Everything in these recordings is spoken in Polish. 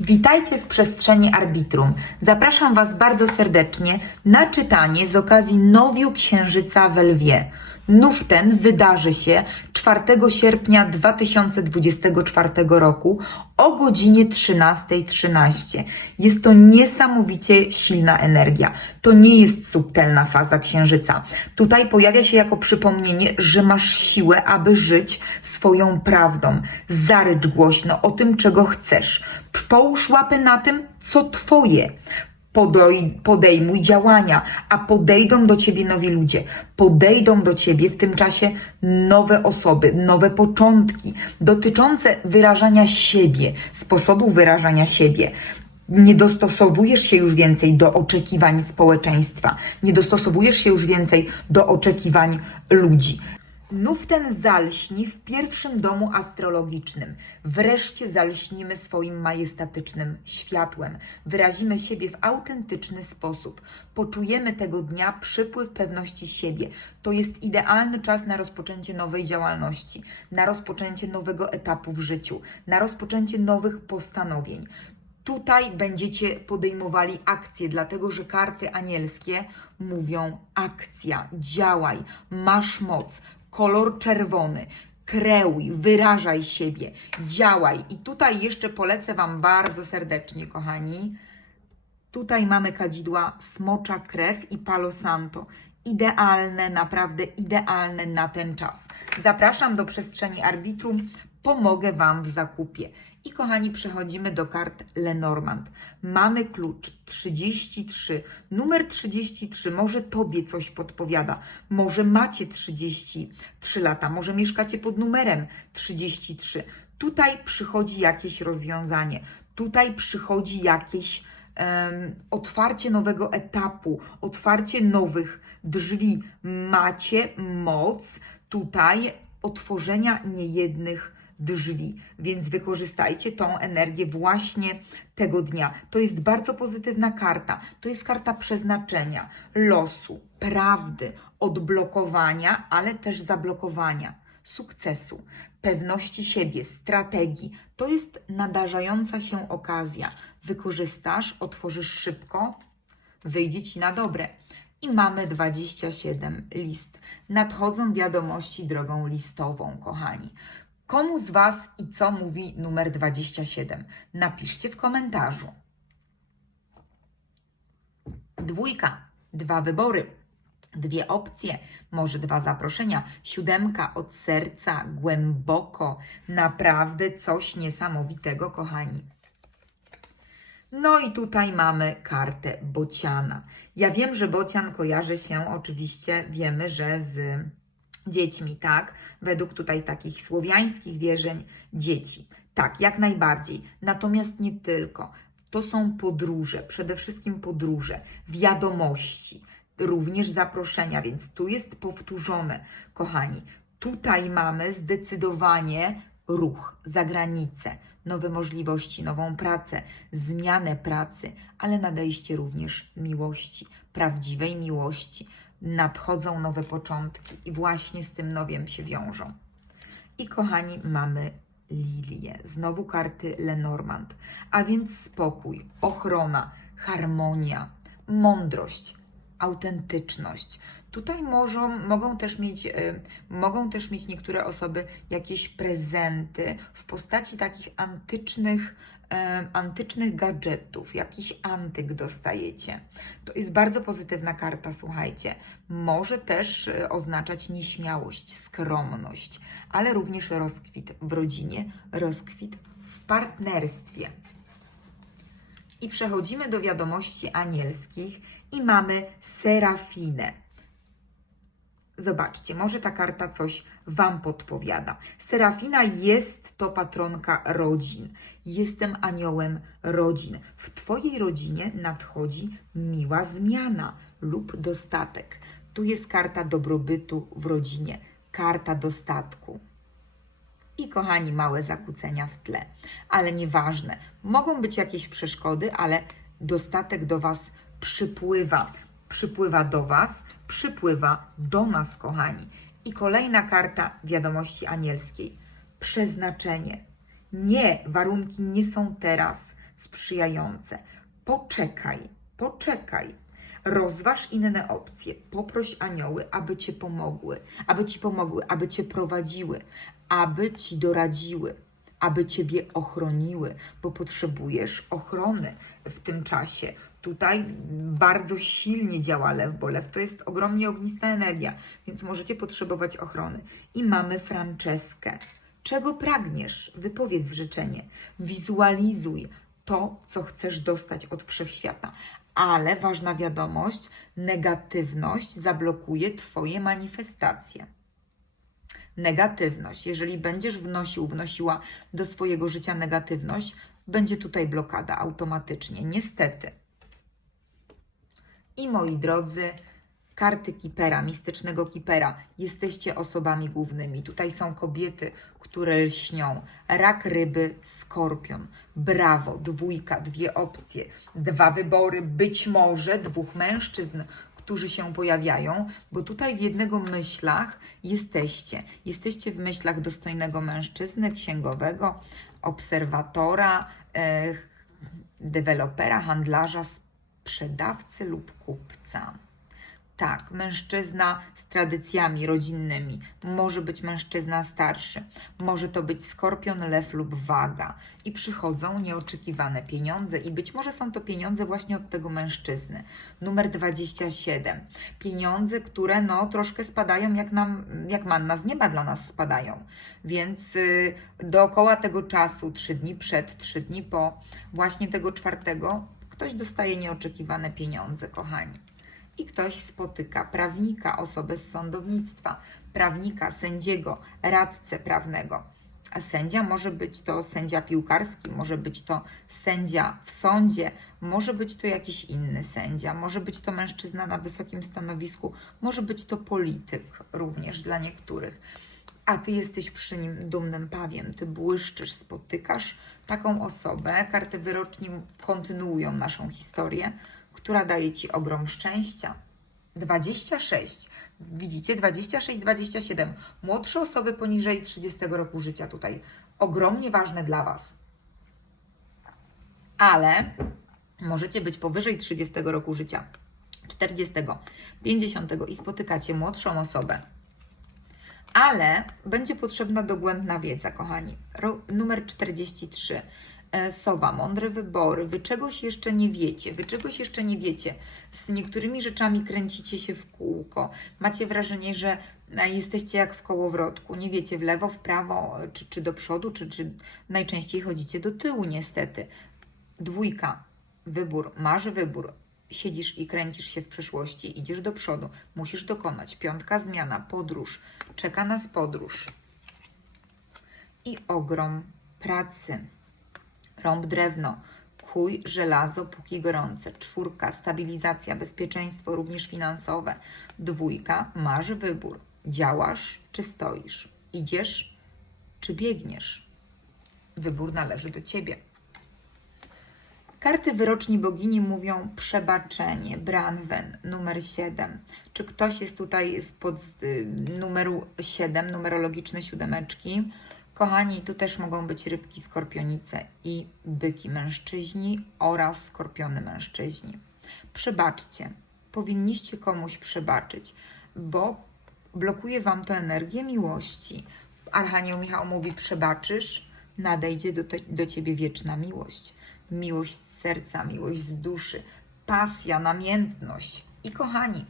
Witajcie w przestrzeni arbitrum. Zapraszam Was bardzo serdecznie na czytanie z okazji nowiu Księżyca w Lwie. Nów ten wydarzy się 4 sierpnia 2024 roku o godzinie 13.13. Jest to niesamowicie silna energia. To nie jest subtelna faza Księżyca. Tutaj pojawia się jako przypomnienie, że masz siłę, aby żyć swoją prawdą. Zarycz głośno o tym, czego chcesz. Połóż łapę na tym, co Twoje. Podoj, podejmuj działania, a podejdą do ciebie nowi ludzie. Podejdą do ciebie w tym czasie nowe osoby, nowe początki dotyczące wyrażania siebie, sposobu wyrażania siebie. Nie dostosowujesz się już więcej do oczekiwań społeczeństwa, nie dostosowujesz się już więcej do oczekiwań ludzi. Nów ten zalśni w pierwszym domu astrologicznym. Wreszcie zalśnimy swoim majestatycznym światłem. Wyrazimy siebie w autentyczny sposób. Poczujemy tego dnia przypływ pewności siebie. To jest idealny czas na rozpoczęcie nowej działalności, na rozpoczęcie nowego etapu w życiu, na rozpoczęcie nowych postanowień. Tutaj będziecie podejmowali akcje, dlatego że karty anielskie mówią akcja, działaj, masz moc, kolor czerwony, kreuj, wyrażaj siebie, działaj. I tutaj jeszcze polecę Wam bardzo serdecznie, kochani. Tutaj mamy kadzidła smocza krew i palo santo. Idealne, naprawdę idealne na ten czas. Zapraszam do przestrzeni arbitrum, pomogę Wam w zakupie. I kochani, przechodzimy do kart Lenormand. Mamy klucz 33. Numer 33 może Tobie coś podpowiada. Może macie 33 lata, może mieszkacie pod numerem 33. Tutaj przychodzi jakieś rozwiązanie. Tutaj przychodzi jakieś em, otwarcie nowego etapu, otwarcie nowych drzwi. Macie moc tutaj otworzenia niejednych drzwi, więc wykorzystajcie tą energię właśnie tego dnia. To jest bardzo pozytywna karta. To jest karta przeznaczenia, losu, prawdy, odblokowania, ale też zablokowania, sukcesu, pewności siebie, strategii. To jest nadarzająca się okazja. Wykorzystasz, otworzysz szybko, wyjdzie ci na dobre. I mamy 27 list. Nadchodzą wiadomości drogą listową, kochani. Komu z Was i co mówi numer 27? Napiszcie w komentarzu. Dwójka, dwa wybory, dwie opcje, może dwa zaproszenia. Siódemka od serca, głęboko, naprawdę coś niesamowitego, kochani. No i tutaj mamy kartę bociana. Ja wiem, że bocian kojarzy się oczywiście, wiemy, że z dziećmi, tak? Według tutaj takich słowiańskich wierzeń dzieci. Tak, jak najbardziej. Natomiast nie tylko. To są podróże, przede wszystkim podróże, wiadomości, również zaproszenia, więc tu jest powtórzone, kochani. Tutaj mamy zdecydowanie ruch za granicę, nowe możliwości, nową pracę, zmianę pracy, ale nadejście również miłości, prawdziwej miłości. Nadchodzą nowe początki i właśnie z tym nowiem się wiążą. I kochani, mamy Lilię, znowu karty Lenormand, a więc spokój, ochrona, harmonia, mądrość, autentyczność. Tutaj mogą, też mieć, y, mogą też mieć niektóre osoby jakieś prezenty w postaci takich antycznych, antycznych gadżetów, jakiś antyk dostajecie. To jest bardzo pozytywna karta, słuchajcie. Może też y, oznaczać nieśmiałość, skromność, ale również rozkwit w rodzinie, rozkwit w partnerstwie. I przechodzimy do wiadomości anielskich i mamy Serafinę. Zobaczcie, może ta karta coś Wam podpowiada. Serafina jest to patronka rodzin. Jestem aniołem rodzin. W Twojej rodzinie nadchodzi miła zmiana lub dostatek. Tu jest karta dobrobytu w rodzinie, karta dostatku. I kochani, małe zakłócenia w tle, ale nieważne. Mogą być jakieś przeszkody, ale dostatek do Was przypływa. Przypływa do Was, przypływa do nas, kochani. I kolejna karta wiadomości anielskiej. Przeznaczenie. Nie, warunki nie są teraz sprzyjające. Poczekaj, poczekaj. Rozważ inne opcje. Poproś anioły, aby cię pomogły, aby ci pomogły, aby cię prowadziły, aby ci doradziły, aby ciebie ochroniły, bo potrzebujesz ochrony w tym czasie. Tutaj bardzo silnie działa lew, bo lew to jest ogromnie ognista energia, więc możecie potrzebować ochrony. I mamy Franceskę. Czego pragniesz? Wypowiedz życzenie. Wizualizuj to, co chcesz dostać od wszechświata. Ale ważna wiadomość: negatywność zablokuje Twoje manifestacje. Negatywność. Jeżeli będziesz wnosił, wnosiła do swojego życia negatywność, będzie tutaj blokada automatycznie. Niestety. I moi drodzy, karty kipera, mistycznego kipera, jesteście osobami głównymi. Tutaj są kobiety, które lśnią. Rak ryby, skorpion. Brawo, dwójka, dwie opcje, dwa wybory, być może dwóch mężczyzn, którzy się pojawiają, bo tutaj w jednego myślach jesteście. Jesteście w myślach dostojnego mężczyzny, księgowego, obserwatora, e, dewelopera, handlarza, sprzedawcy lub kupca. Tak, mężczyzna z tradycjami rodzinnymi, może być mężczyzna starszy, może to być skorpion, lew lub waga. I przychodzą nieoczekiwane pieniądze, i być może są to pieniądze właśnie od tego mężczyzny. Numer 27. Pieniądze, które no troszkę spadają, jak, nam, jak manna z nieba dla nas spadają. Więc y, dookoła tego czasu, trzy dni przed, trzy dni po, właśnie tego czwartego, ktoś dostaje nieoczekiwane pieniądze, kochani i ktoś spotyka prawnika, osobę z sądownictwa, prawnika, sędziego, radcę prawnego. A sędzia może być to sędzia piłkarski, może być to sędzia w sądzie, może być to jakiś inny sędzia, może być to mężczyzna na wysokim stanowisku, może być to polityk również dla niektórych. A ty jesteś przy nim dumnym pawiem, ty błyszczysz, spotykasz taką osobę. Karty wyroczni kontynuują naszą historię która daje Ci ogrom szczęścia. 26. Widzicie? 26, 27. Młodsze osoby poniżej 30 roku życia tutaj. Ogromnie ważne dla Was. Ale możecie być powyżej 30 roku życia, 40, 50 i spotykacie młodszą osobę. Ale będzie potrzebna dogłębna wiedza, kochani. Ro numer 43. E, Sowa, mądre wybory, wy czegoś jeszcze nie wiecie, wy czegoś jeszcze nie wiecie. Z niektórymi rzeczami kręcicie się w kółko. Macie wrażenie, że e, jesteście jak w kołowrotku, nie wiecie w lewo, w prawo, czy, czy do przodu, czy, czy najczęściej chodzicie do tyłu, niestety. Dwójka, wybór, masz wybór. Siedzisz i kręcisz się w przeszłości, idziesz do przodu, musisz dokonać. Piątka, zmiana, podróż, czeka nas podróż. I ogrom pracy. Rąb drewno, kuj żelazo póki gorące. Czwórka, stabilizacja, bezpieczeństwo również finansowe. Dwójka, masz wybór. Działasz czy stoisz? Idziesz czy biegniesz? Wybór należy do ciebie. Karty wyroczni bogini mówią przebaczenie, Branwen, numer 7. Czy ktoś jest tutaj spod y, numeru 7, numerologiczne siódemeczki? Kochani, tu też mogą być rybki, skorpionice i byki mężczyźni oraz skorpiony mężczyźni. Przebaczcie. Powinniście komuś przebaczyć, bo blokuje Wam to energię miłości. Archanioł Michał mówi, przebaczysz, nadejdzie do, te, do Ciebie wieczna miłość. Miłość z serca, miłość z duszy, pasja, namiętność. I kochani,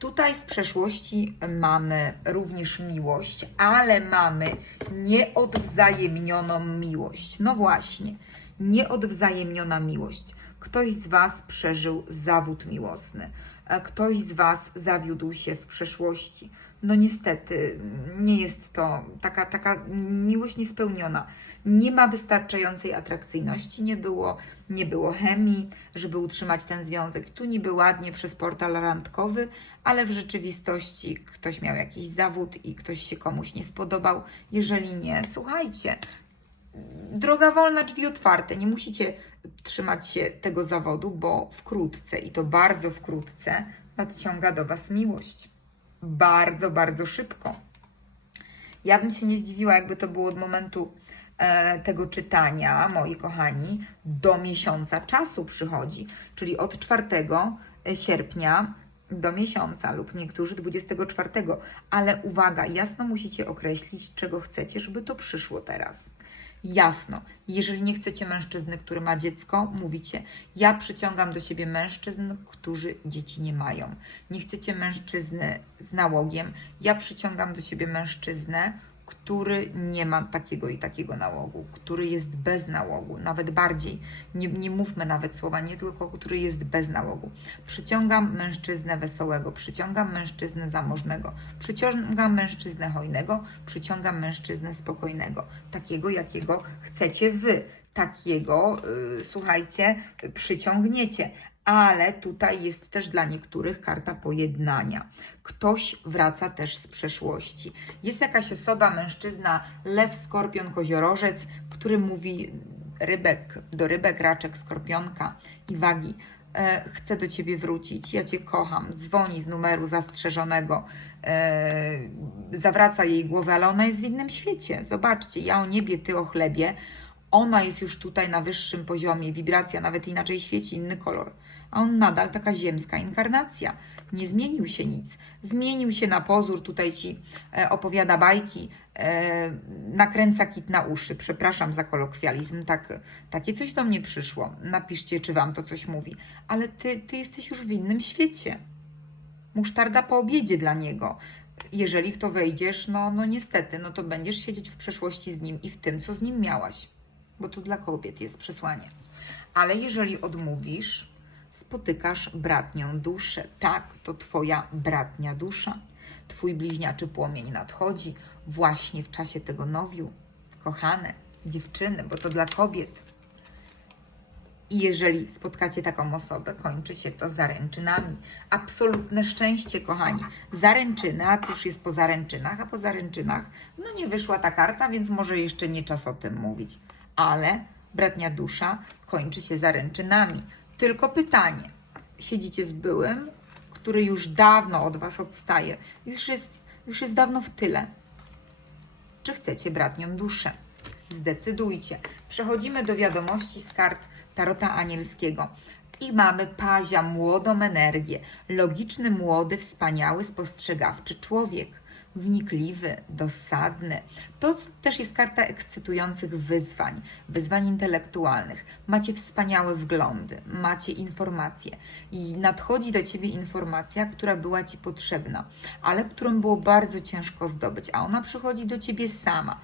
Tutaj w przeszłości mamy również miłość, ale mamy nieodwzajemnioną miłość. No właśnie, nieodwzajemniona miłość. Ktoś z Was przeżył zawód miłosny, ktoś z Was zawiódł się w przeszłości. No niestety, nie jest to taka, taka miłość niespełniona. Nie ma wystarczającej atrakcyjności, nie było, nie było chemii, żeby utrzymać ten związek. Tu niby ładnie przez portal randkowy, ale w rzeczywistości ktoś miał jakiś zawód i ktoś się komuś nie spodobał. Jeżeli nie, słuchajcie, droga wolna, drzwi otwarte. Nie musicie trzymać się tego zawodu, bo wkrótce i to bardzo wkrótce nadciąga do Was miłość. Bardzo, bardzo szybko. Ja bym się nie zdziwiła, jakby to było od momentu e, tego czytania, moi kochani, do miesiąca czasu przychodzi, czyli od 4 sierpnia do miesiąca lub niektórzy 24, ale uwaga, jasno musicie określić, czego chcecie, żeby to przyszło teraz. Jasno, jeżeli nie chcecie mężczyzny, który ma dziecko, mówicie: Ja przyciągam do siebie mężczyzn, którzy dzieci nie mają. Nie chcecie mężczyzny z nałogiem, ja przyciągam do siebie mężczyznę, który nie ma takiego i takiego nałogu, który jest bez nałogu, nawet bardziej. Nie, nie mówmy nawet słowa nie tylko, który jest bez nałogu. Przyciągam mężczyznę wesołego, przyciągam mężczyznę zamożnego, przyciągam mężczyznę hojnego, przyciągam mężczyznę spokojnego, takiego, jakiego chcecie wy. Takiego, yy, słuchajcie, przyciągniecie. Ale tutaj jest też dla niektórych karta pojednania. Ktoś wraca też z przeszłości. Jest jakaś osoba, mężczyzna, lew, skorpion, koziorożec, który mówi rybek, do rybek, raczek, skorpionka i wagi. E, chcę do ciebie wrócić, ja cię kocham. Dzwoni z numeru zastrzeżonego, e, zawraca jej głowę, ale ona jest w innym świecie. Zobaczcie, ja o niebie, ty o chlebie. Ona jest już tutaj na wyższym poziomie, wibracja nawet inaczej świeci, inny kolor. A on nadal taka ziemska inkarnacja. Nie zmienił się nic. Zmienił się na pozór, tutaj ci e, opowiada bajki, e, nakręca kit na uszy. Przepraszam za kolokwializm, tak, takie coś do mnie przyszło. Napiszcie, czy wam to coś mówi. Ale ty, ty jesteś już w innym świecie. Musztarda po obiedzie dla niego. Jeżeli w to wejdziesz, no, no niestety, no to będziesz siedzieć w przeszłości z nim i w tym, co z nim miałaś. Bo to dla kobiet jest przesłanie. Ale jeżeli odmówisz, spotykasz bratnią duszę. Tak, to Twoja bratnia dusza. Twój bliźniaczy płomień nadchodzi właśnie w czasie tego nowiu. Kochane dziewczyny, bo to dla kobiet. I jeżeli spotkacie taką osobę, kończy się to zaręczynami. Absolutne szczęście, kochani. Zaręczyny, a cóż jest po zaręczynach? A po zaręczynach, no nie wyszła ta karta, więc może jeszcze nie czas o tym mówić. Ale bratnia dusza kończy się zaręczynami. Tylko pytanie. Siedzicie z byłym, który już dawno od Was odstaje, już jest, już jest dawno w tyle. Czy chcecie bratnią duszę? Zdecydujcie. Przechodzimy do wiadomości z kart Tarota Anielskiego. I mamy pazia, młodą energię, logiczny, młody, wspaniały, spostrzegawczy człowiek. Wnikliwy, dosadny. To też jest karta ekscytujących wyzwań, wyzwań intelektualnych. Macie wspaniałe wglądy, macie informacje i nadchodzi do ciebie informacja, która była ci potrzebna, ale którą było bardzo ciężko zdobyć, a ona przychodzi do ciebie sama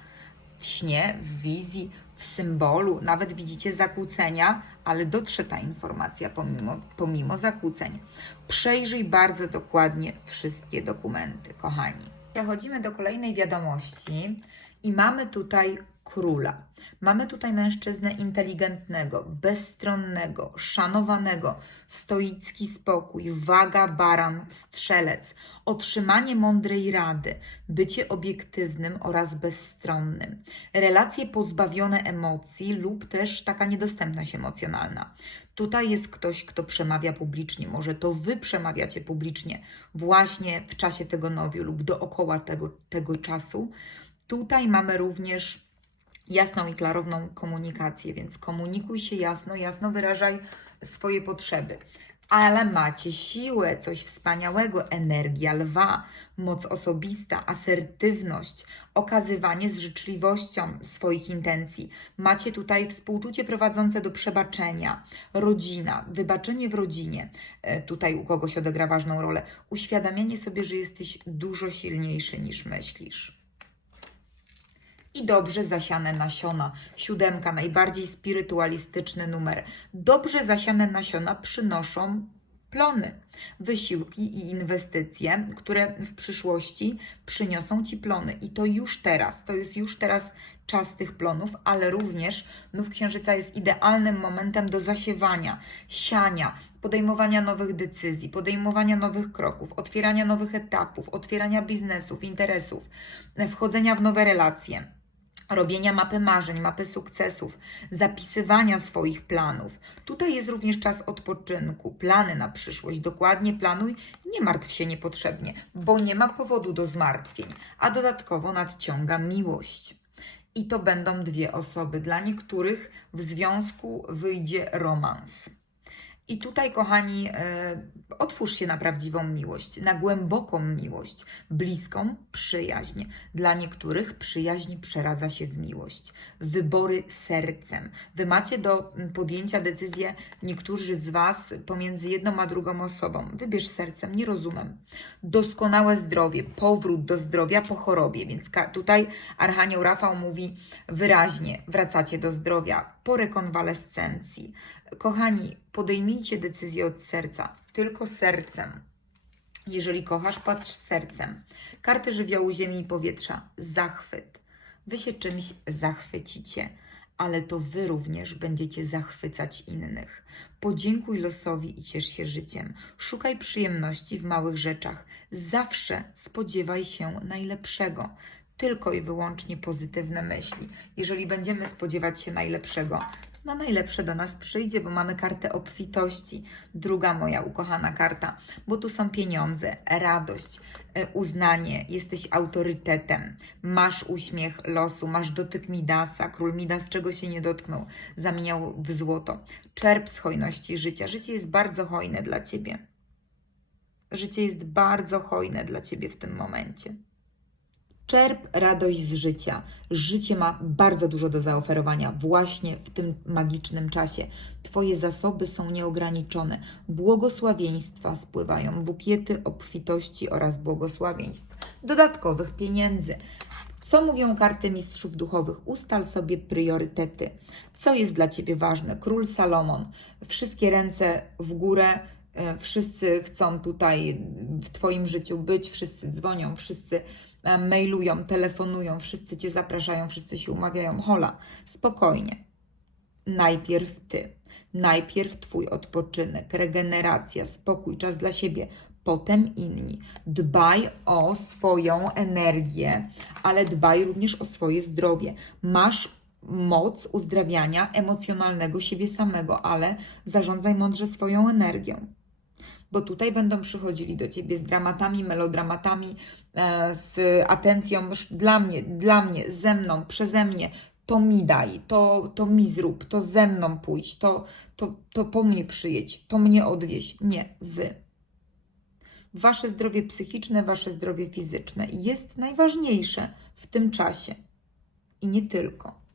w śnie, w wizji, w symbolu, nawet widzicie zakłócenia, ale dotrze ta informacja pomimo, pomimo zakłóceń. Przejrzyj bardzo dokładnie wszystkie dokumenty, kochani. Przechodzimy do kolejnej wiadomości i mamy tutaj króla. Mamy tutaj mężczyznę inteligentnego, bezstronnego, szanowanego, stoicki spokój, waga, baran, strzelec, otrzymanie mądrej rady, bycie obiektywnym oraz bezstronnym, relacje pozbawione emocji lub też taka niedostępność emocjonalna. Tutaj jest ktoś, kto przemawia publicznie, może to Wy przemawiacie publicznie właśnie w czasie tego nowiu lub dookoła tego, tego czasu. Tutaj mamy również jasną i klarowną komunikację, więc komunikuj się jasno, jasno wyrażaj swoje potrzeby. Ale macie siłę, coś wspaniałego, energia lwa, moc osobista, asertywność, okazywanie z życzliwością swoich intencji. Macie tutaj współczucie prowadzące do przebaczenia, rodzina, wybaczenie w rodzinie. E, Tutaj u kogoś odegra ważną rolę. Uświadamianie sobie, że jesteś dużo silniejszy niż myślisz i dobrze zasiane nasiona. Siódemka, najbardziej spirytualistyczny numer. Dobrze zasiane nasiona przynoszą plony, wysiłki i inwestycje, które w przyszłości przyniosą Ci plony. I to już teraz, to jest już teraz czas tych plonów, ale również nów księżyca jest idealnym momentem do zasiewania, siania, podejmowania nowych decyzji, podejmowania nowych kroków, otwierania nowych etapów, otwierania biznesów, interesów, wchodzenia w nowe relacje robienia mapy marzeń, mapy sukcesów, zapisywania swoich planów. Tutaj jest również czas odpoczynku, plany na przyszłość. Dokładnie planuj, nie martw się niepotrzebnie, bo nie ma powodu do zmartwień, a dodatkowo nadciąga miłość. I to będą dwie osoby. Dla niektórych w związku wyjdzie romans. I tutaj, kochani, e, otwórz się na prawdziwą miłość, na głęboką miłość, bliską przyjaźń. Dla niektórych przyjaźń przeradza się w miłość. Wybory sercem. Wy macie do podjęcia decyzję, niektórzy z Was, pomiędzy jedną a drugą osobą. Wybierz sercem, nie rozumiem. Doskonałe zdrowie, powrót do zdrowia po chorobie. Więc tutaj Archanioł Rafał mówi wyraźnie: wracacie do zdrowia po rekonwalescencji. Kochani, podejmijcie decyzję od serca, tylko sercem. Jeżeli kochasz, patrz sercem. Karty żywiołu ziemi i powietrza. Zachwyt. Wy się czymś zachwycicie, ale to wy również będziecie zachwycać innych. Podziękuj losowi i ciesz się życiem. Szukaj przyjemności w małych rzeczach. Zawsze spodziewaj się najlepszego. Tylko i wyłącznie pozytywne myśli. Jeżeli będziemy spodziewać się najlepszego, no najlepsze do nas przyjdzie, bo mamy kartę obfitości. Druga moja ukochana karta, bo tu są pieniądze, radość, e, uznanie, jesteś autorytetem, masz uśmiech losu, masz dotyk Midasa, król Midas czego się nie dotknął, zamieniał w złoto. Czerp z hojności życia. Życie jest bardzo hojne dla ciebie. Życie jest bardzo hojne dla ciebie w tym momencie. Czerp radość z życia. Życie ma bardzo dużo do zaoferowania właśnie w tym magicznym czasie. Twoje zasoby są nieograniczone. Błogosławieństwa spływają, bukiety obfitości oraz błogosławieństw. Dodatkowych pieniędzy. Co mówią karty mistrzów duchowych? Ustal sobie priorytety. Co jest dla Ciebie ważne? Król Salomon. Wszystkie ręce w górę. e, Wszyscy chcą tutaj w Twoim życiu być, wszyscy dzwonią, wszyscy e, mailują, telefonują, wszyscy Cię zapraszają, wszyscy się umawiają. Hola, spokojnie. Najpierw Ty, najpierw Twój odpoczynek, regeneracja, spokój, czas dla siebie, potem inni. Dbaj o swoją energię, ale dbaj również o swoje zdrowie. Masz moc uzdrawiania emocjonalnego siebie samego, ale zarządzaj mądrze swoją energią bo tutaj będą przychodzili do ciebie z dramatami, melodramatami, e, z atencją dla mnie, dla mnie, ze mną, przeze mnie. To mi daj, to, to mi zrób, to ze mną pójdź, to, to, to po mnie przyjedź, to mnie odwieź. Nie, wy. Wasze zdrowie psychiczne, wasze zdrowie fizyczne jest najważniejsze w tym czasie. I nie tylko.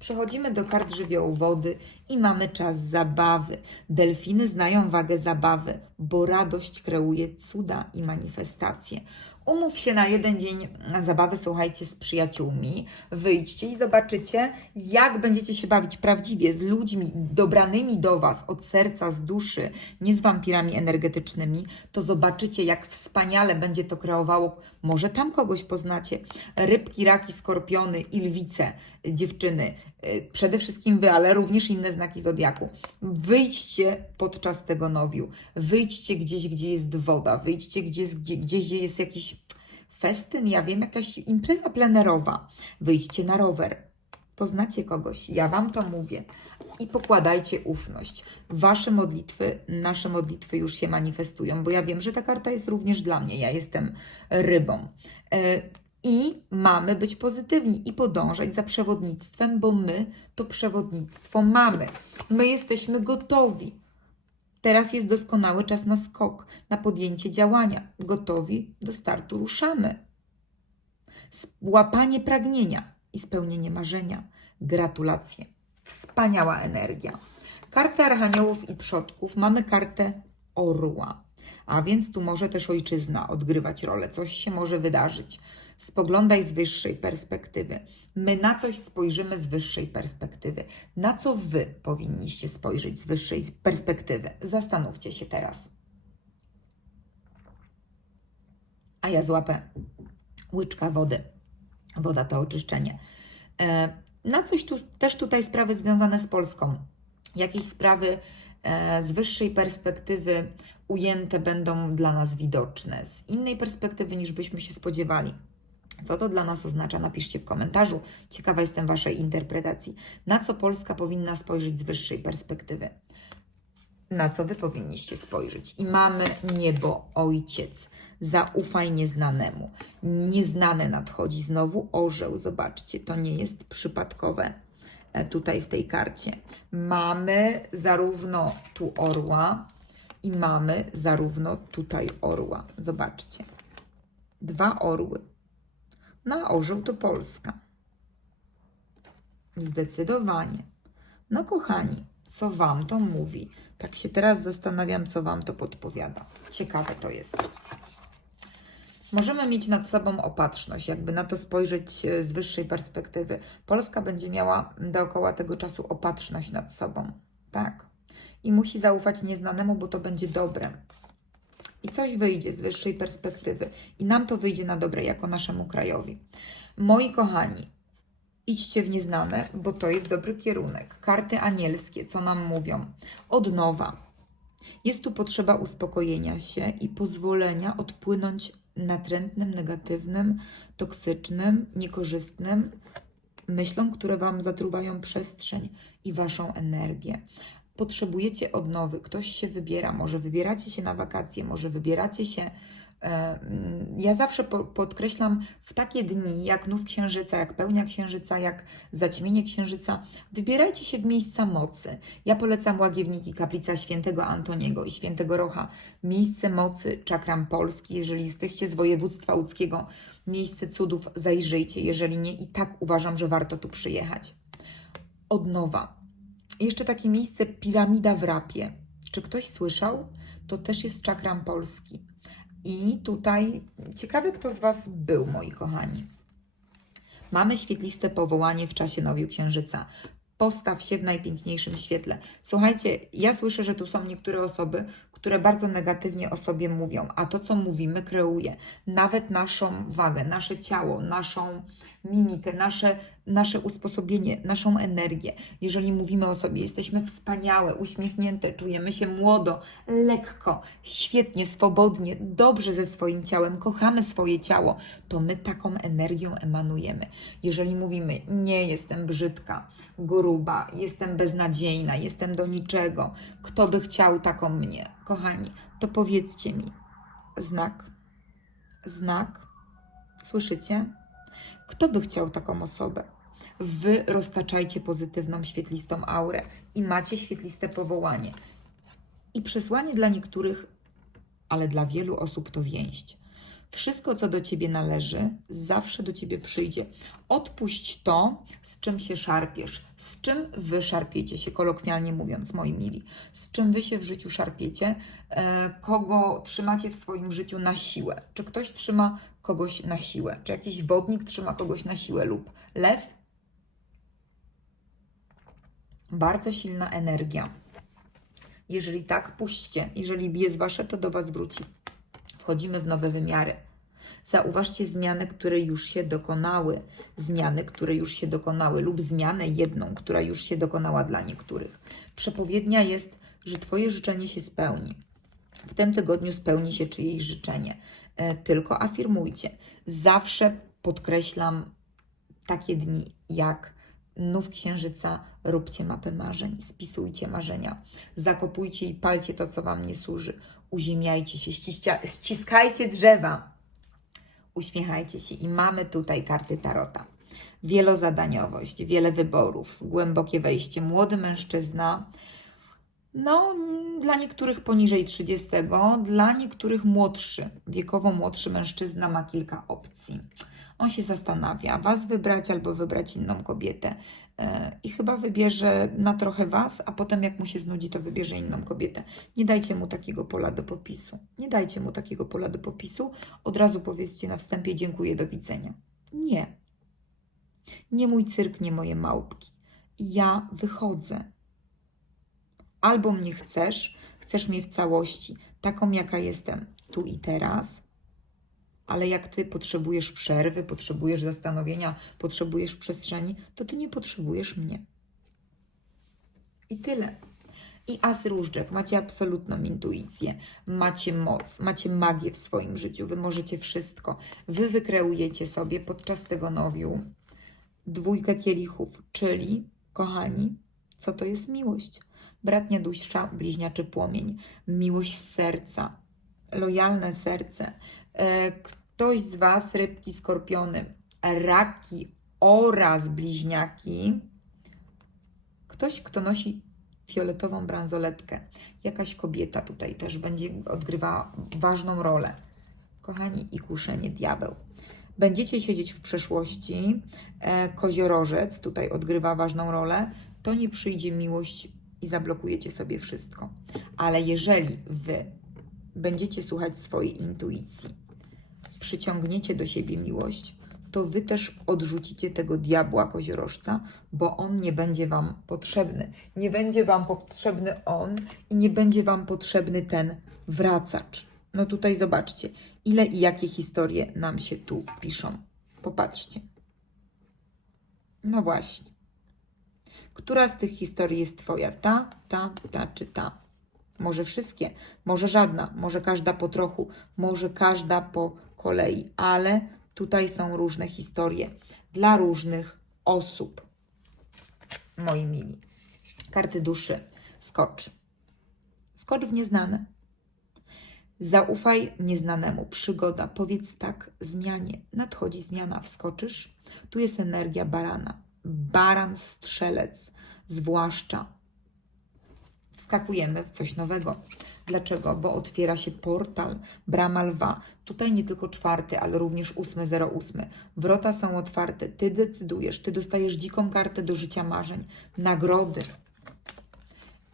Przechodzimy do kart żywiołu wody i mamy czas zabawy. Delfiny znają wagę zabawy, bo radość kreuje cuda i manifestacje. Umów się na jeden dzień zabawy, słuchajcie, z przyjaciółmi. Wyjdźcie i zobaczycie, jak będziecie się bawić prawdziwie z ludźmi dobranymi do Was od serca, z duszy, nie z wampirami energetycznymi. To zobaczycie, jak wspaniale będzie to kreowało. Może tam kogoś poznacie. Rybki, raki, skorpiony i lwice, dziewczyny. Yy, Przede wszystkim Wy, ale również inne znaki zodiaku. Wyjdźcie podczas tego nowiu. Wyjdźcie gdzieś, gdzie jest woda. Wyjdźcie gdzieś, gdzie, gdzie jest jakiś festyn, ja wiem, jakaś impreza plenerowa. Wyjdźcie na rower. Poznacie kogoś, ja Wam to mówię. I pokładajcie ufność. Wasze modlitwy, nasze modlitwy już się manifestują, bo ja wiem, że ta karta jest również dla mnie. Ja jestem rybą. I mamy być pozytywni i podążać za przewodnictwem, bo my to przewodnictwo mamy. My jesteśmy gotowi. Teraz jest doskonały czas na skok, na podjęcie działania. Gotowi do startu ruszamy. Łapanie pragnienia i spełnienie marzenia. Gratulacje. Wspaniała energia. Kartę Archaniołów i Przodków mamy kartę Orła. A więc tu może też ojczyzna odgrywać rolę, coś się może wydarzyć. Spoglądaj z wyższej perspektywy. My na coś spojrzymy z wyższej perspektywy. Na co wy powinniście spojrzeć z wyższej perspektywy? Zastanówcie się teraz. A ja złapę łyczka wody. Woda to oczyszczenie. E, Na coś tu, też tutaj sprawy związane z Polską. Jakieś sprawy e, z wyższej perspektywy ujęte będą dla nas widoczne, z innej perspektywy niż byśmy się spodziewali. Co to dla nas oznacza? Napiszcie w komentarzu. Ciekawa jestem Waszej interpretacji. Na co Polska powinna spojrzeć z wyższej perspektywy? na co Wy powinniście spojrzeć. I mamy niebo, ojciec. Zaufaj nieznanemu. Nieznane nadchodzi. Znowu orzeł. Zobaczcie, to nie jest przypadkowe e, tutaj w tej karcie. Mamy zarówno tu orła i mamy zarówno tutaj orła. Zobaczcie. Dwa orły. No a orzeł to Polska. Zdecydowanie. No kochani, co Wam to mówi? Tak się teraz zastanawiam, co Wam to podpowiada. Ciekawe to jest. Możemy mieć nad sobą opatrzność, jakby na to spojrzeć e, z wyższej perspektywy. Polska będzie miała dookoła tego czasu opatrzność nad sobą. Tak. I musi zaufać nieznanemu, bo to będzie dobre. I coś wyjdzie z wyższej perspektywy. I nam to wyjdzie na dobre, jako naszemu krajowi. Moi kochani, idźcie w nieznane, bo to jest dobry kierunek. Karty anielskie, co nam mówią? Od nowa. Jest tu potrzeba uspokojenia się i pozwolenia odpłynąć natrętnym, negatywnym, toksycznym, niekorzystnym myślom, które Wam zatruwają przestrzeń i Waszą energię. Potrzebujecie odnowy, ktoś się wybiera, może wybieracie się na wakacje, może wybieracie się. e, mm, Ja zawsze po, podkreślam w takie dni, jak nów księżyca, jak pełnia księżyca, jak zaćmienie księżyca, wybierajcie się w miejsca mocy. Ja polecam Łagiewniki, kaplica świętego Antoniego i świętego Rocha. Miejsce mocy, czakram Polski. Jeżeli jesteście z województwa łódzkiego, miejsce cudów, zajrzyjcie. Jeżeli nie, i tak uważam, że warto tu przyjechać. Odnowa. Jeszcze takie miejsce Piramida w Rapie. Czy ktoś słyszał? To też jest czakram Polski. I tutaj ciekawe, kto z Was był, moi kochani. Mamy świetliste powołanie w czasie nowiu księżyca. Postaw się w najpiękniejszym świetle. Słuchajcie, ja słyszę, że tu są niektóre osoby, które bardzo negatywnie o sobie mówią, a to, co mówimy, kreuje nawet naszą wagę, nasze ciało, naszą mimikę, nasze, nasze usposobienie, naszą energię. Jeżeli mówimy o sobie, jesteśmy wspaniałe, uśmiechnięte, czujemy się młodo, lekko, świetnie, swobodnie, dobrze ze swoim ciałem, kochamy swoje ciało, to my taką energią emanujemy. Jeżeli mówimy, nie jestem brzydka, gruba, jestem beznadziejna, jestem do niczego, kto by chciał taką mnie? Kochani, to powiedzcie mi, znak, znak, słyszycie? Kto by chciał taką osobę? Wy roztaczajcie pozytywną, świetlistą aurę i macie świetliste powołanie. I przesłanie dla niektórych, ale dla wielu osób to więść. Wszystko, co do ciebie należy, zawsze do ciebie przyjdzie. Odpuść to, z czym się szarpiesz, z czym wy szarpiecie się, kolokwialnie mówiąc, moi mili. Z czym wy się w życiu szarpiecie, e, kogo trzymacie w swoim życiu na siłę. Czy ktoś trzyma kogoś na siłę, czy jakiś wodnik trzyma kogoś na siłę, lub lew. Bardzo silna energia. Jeżeli tak, puśćcie. Jeżeli jest wasze, to do was wróci. Wchodzimy w nowe wymiary. Zauważcie zmiany, które już się dokonały, zmiany, które już się dokonały, lub zmianę jedną, która już się dokonała dla niektórych. Przepowiednia jest, że Twoje życzenie się spełni. W tym tygodniu spełni się czyjeś życzenie. E, Tylko afirmujcie. Zawsze podkreślam takie dni jak nów księżyca, róbcie mapę marzeń, spisujcie marzenia, zakopujcie i palcie to, co Wam nie służy, uziemiajcie się, ściskajcie drzewa, uśmiechajcie się i mamy tutaj karty Tarota. Wielozadaniowość, wiele wyborów, głębokie wejście, młody mężczyzna, no, dla niektórych poniżej 30, dla niektórych młodszy, wiekowo młodszy mężczyzna ma kilka opcji. On się zastanawia, was wybrać albo wybrać inną kobietę. E, I chyba wybierze na trochę was, a potem jak mu się znudzi, to wybierze inną kobietę. Nie dajcie mu takiego pola do popisu. Nie dajcie mu takiego pola do popisu. Od razu powiedzcie na wstępie dziękuję, do widzenia. Nie. Nie mój cyrk, nie moje małpki. Ja wychodzę. Albo mnie chcesz, chcesz mnie w całości, taką jaka jestem, tu i teraz, ale jak ty potrzebujesz przerwy, potrzebujesz zastanowienia, potrzebujesz przestrzeni, to ty nie potrzebujesz mnie. I tyle. I as różdżek, macie absolutną intuicję, macie moc, macie magię w swoim życiu, wy możecie wszystko. Wy wykreujecie sobie podczas tego nowiu dwójkę kielichów, czyli, kochani, co to jest miłość? Bratnia dusza, bliźniaczy płomień, miłość serca, lojalne serce. Ktoś z Was, rybki, skorpiony, raki oraz bliźniaki, ktoś, kto nosi fioletową bransoletkę, jakaś kobieta tutaj też będzie odgrywała ważną rolę. Kochani, i kuszenie diabeł. Będziecie siedzieć w przeszłości, e, koziorożec tutaj odgrywa ważną rolę, to nie przyjdzie miłość i zablokujecie sobie wszystko. Ale jeżeli Wy będziecie słuchać swojej intuicji, przyciągniecie do siebie miłość, to wy też odrzucicie tego diabła koziorożca, bo on nie będzie wam potrzebny. Nie będzie wam potrzebny on i nie będzie wam potrzebny ten wracacz. No tutaj zobaczcie, ile i jakie historie nam się tu piszą. Popatrzcie. No właśnie. Która z tych historii jest twoja? Ta, ta, ta czy ta? Może wszystkie, może żadna, może każda po trochu, może każda po kolei, ale tutaj są różne historie dla różnych osób. Moi mili. Karty duszy. Skocz. Skocz w nieznane. Zaufaj nieznanemu. Przygoda. Powiedz tak zmianie. Nadchodzi zmiana. Wskoczysz. Tu jest energia barana. Baran, strzelec, zwłaszcza wskakujemy w coś nowego. Dlaczego? Bo otwiera się portal, brama lwa. Tutaj nie tylko czwarty, ale również ósmy, zero ósmy. Wrota są otwarte. Ty decydujesz, ty dostajesz dziką kartę do życia marzeń, nagrody.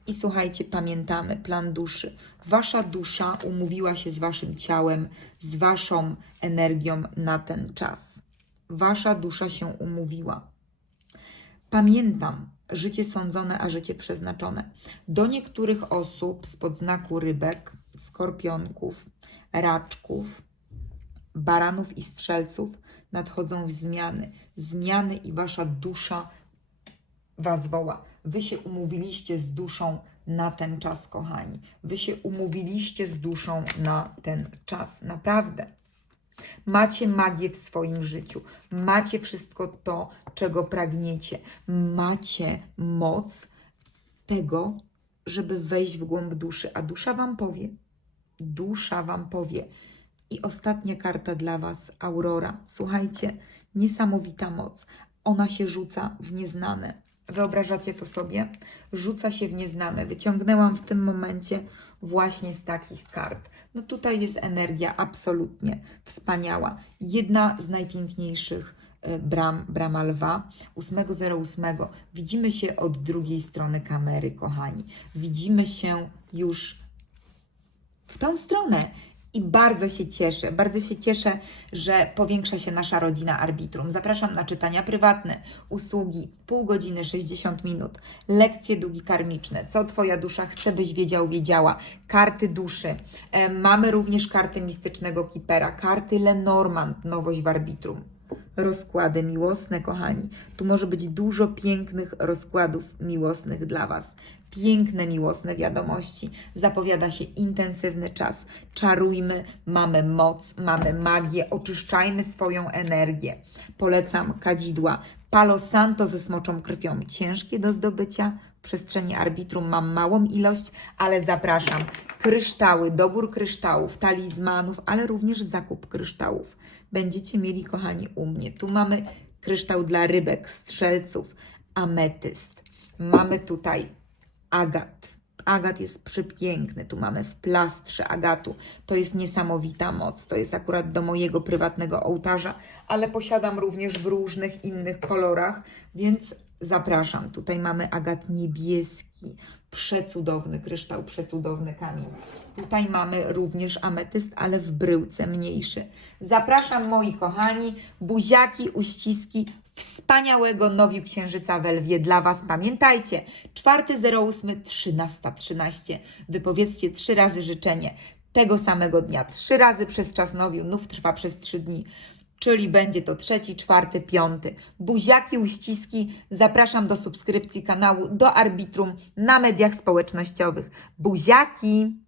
I słuchajcie, pamiętamy plan duszy. Wasza dusza umówiła się z waszym ciałem, z waszą energią na ten czas. Wasza dusza się umówiła. Pamiętam, życie sądzone, a życie przeznaczone. Do niektórych osób spod znaku rybek, skorpionków, raczków, baranów i strzelców nadchodzą zmiany. Zmiany i wasza dusza was woła. Wy się umówiliście z duszą na ten czas, kochani. Wy się umówiliście z duszą na ten czas. Naprawdę. Macie magię w swoim życiu. Macie wszystko to, czego pragniecie. Macie moc tego, żeby wejść w głąb duszy, a dusza Wam powie. Dusza Wam powie. I ostatnia karta dla Was, Aurora. Słuchajcie, niesamowita moc. Ona się rzuca w nieznane. Wyobrażacie to sobie? Rzuca się w nieznane. Wyciągnęłam w tym momencie właśnie z takich kart. No tutaj jest energia absolutnie wspaniała. Jedna z najpiękniejszych e, bram, brama lwa, 8.08. Widzimy się od drugiej strony kamery, kochani. Widzimy się już w tą stronę. I bardzo się cieszę, bardzo się cieszę, że powiększa się nasza rodzina Arbitrum. Zapraszam na czytania prywatne, usługi, pół godziny, 60 minut, lekcje długi karmiczne, co Twoja dusza chce, byś wiedział, wiedziała, karty duszy. E, mamy również karty mistycznego kipera, karty Lenormand, nowość w Arbitrum. Rozkłady miłosne, kochani. Tu może być dużo pięknych rozkładów miłosnych dla Was piękne, miłosne wiadomości. Zapowiada się intensywny czas. Czarujmy, mamy moc, mamy magię, oczyszczajmy swoją energię. Polecam kadzidła Palo Santo ze smoczą krwią. Ciężkie do zdobycia. W przestrzeni arbitrum mam małą ilość, ale zapraszam. Kryształy, dobór kryształów, talizmanów, ale również zakup kryształów. Będziecie mieli, kochani, u mnie. Tu mamy kryształ dla rybek, strzelców, ametyst. Mamy tutaj agat. Agat jest przepiękny. Tu mamy w plastrze agatu. To jest niesamowita moc. To jest akurat do mojego prywatnego ołtarza, ale posiadam również w różnych innych kolorach, więc zapraszam. Tutaj mamy agat niebieski. Przecudowny kryształ, przecudowny kamień. Tutaj mamy również ametyst, ale w bryłce mniejszy. Zapraszam moi kochani, buziaki, uściski, wspaniałego nowiu księżyca w Lwie dla Was. Pamiętajcie, 4.08, 13.13. Wypowiedzcie trzy razy życzenie tego samego dnia. Trzy razy przez czas nowiu, nów trwa przez trzy dni. Czyli będzie to trzeci, czwarty, piąty. Buziaki, uściski. Zapraszam do subskrypcji kanału, do Arbitrum na mediach społecznościowych. Buziaki!